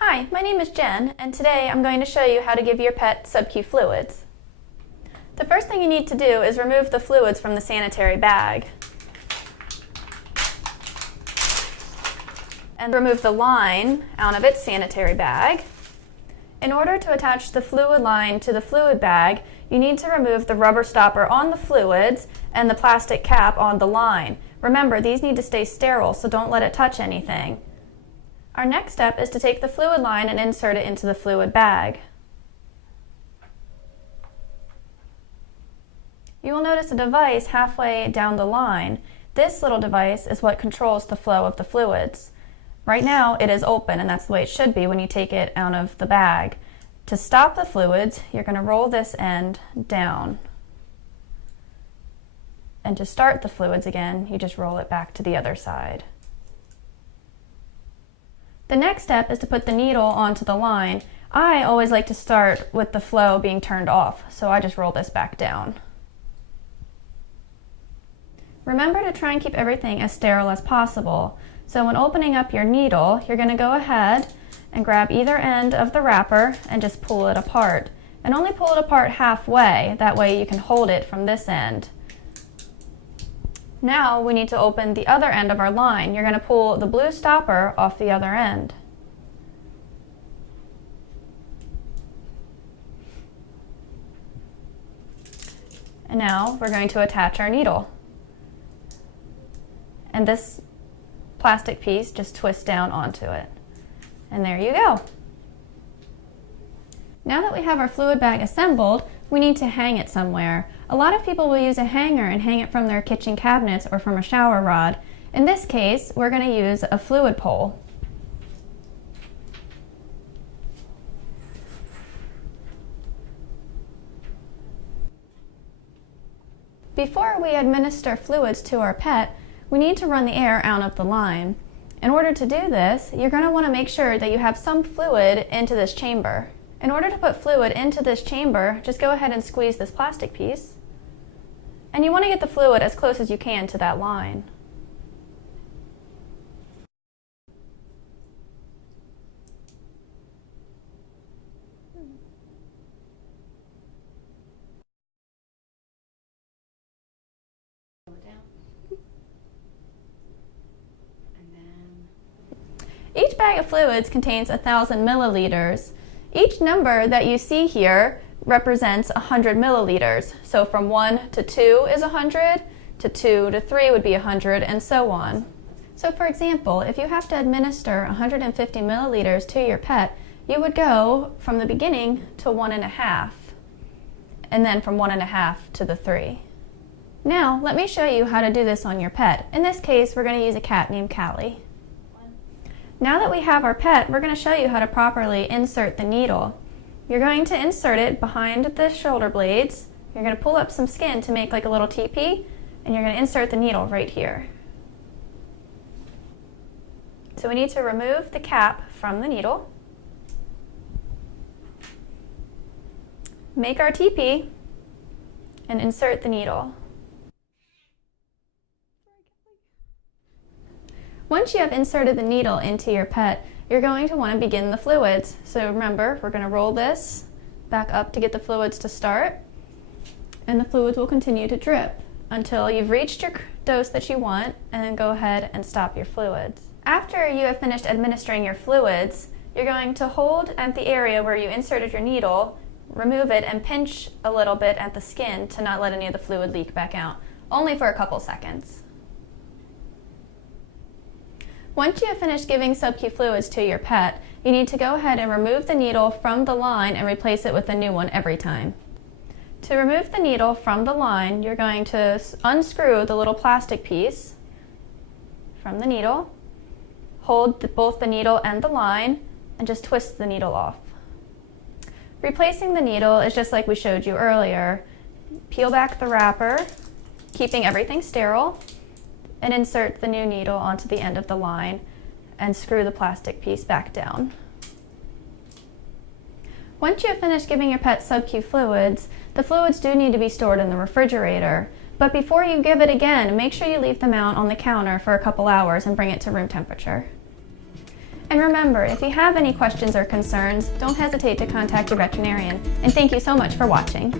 Hi, my name is Jen, and today I'm going to show you how to give your pet SubQ fluids. The first thing you need to do is remove the fluids from the sanitary bag and remove the line out of its sanitary bag. In order to attach the fluid line to the fluid bag, you need to remove the rubber stopper on the fluids and the plastic cap on the line. Remember, these need to stay sterile, so don't let it touch anything. Our next step is to take the fluid line and insert it into the fluid bag. You will notice a device halfway down the line. This little device is what controls the flow of the fluids. Right now it is open, and that's the way it should be when you take it out of the bag. To stop the fluids, you're going to roll this end down. And to start the fluids again, you just roll it back to the other side. The next step is to put the needle onto the line. I always like to start with the flow being turned off, so I just roll this back down. Remember to try and keep everything as sterile as possible. So when opening up your needle, you're going to go ahead and grab either end of the wrapper and just pull it apart. And only pull it apart halfway, that way you can hold it from this end. Now we need to open the other end of our line. You're going to pull the blue stopper off the other end. And now we're going to attach our needle. And this plastic piece just twists down onto it. And there you go. Now that we have our fluid bag assembled, we need to hang it somewhere. A lot of people will use a hanger and hang it from their kitchen cabinets or from a shower rod. In this case, we're going to use a fluid pole. Before we administer fluids to our pet, we need to run the air out of the line. In order to do this, you're going to want to make sure that you have some fluid into this chamber. In order to put fluid into this chamber, just go ahead and squeeze this plastic piece. And you want to get the fluid as close as you can to that line. Each bag of fluids contains 1,000 milliliters. Each number that you see here represents 100 milliliters. So from 1 to 2 is 100, to 2 to 3 would be 100, and so on. So for example, if you have to administer 150 milliliters to your pet, you would go from the beginning to 1.5, and then from 1.5 to the 3. Now, let me show you how to do this on your pet. In this case, we're going to use a cat named Callie. Now that we have our pet, we're going to show you how to properly insert the needle. You're going to insert it behind the shoulder blades. You're going to pull up some skin to make like a little teepee, and you're going to insert the needle right here. So we need to remove the cap from the needle, make our teepee, and insert the needle. Once you have inserted the needle into your pet, you're going to want to begin the fluids. So remember, we're going to roll this back up to get the fluids to start, and the fluids will continue to drip until you've reached your dose that you want, and then go ahead and stop your fluids. After you have finished administering your fluids, you're going to hold at the area where you inserted your needle, remove it, and pinch a little bit at the skin to not let any of the fluid leak back out, only for a couple seconds. Once you have finished giving SubQ fluids to your pet, you need to go ahead and remove the needle from the line and replace it with a new one every time. To remove the needle from the line, you're going to unscrew the little plastic piece from the needle, hold both the needle and the line, and just twist the needle off. Replacing the needle is just like we showed you earlier. Peel back the wrapper, keeping everything sterile, and insert the new needle onto the end of the line and screw the plastic piece back down. Once you have finished giving your pet SubQ fluids, the fluids do need to be stored in the refrigerator. But before you give it again, make sure you leave them out on the counter for a couple hours and bring it to room temperature. And remember, if you have any questions or concerns, don't hesitate to contact your veterinarian. And thank you so much for watching.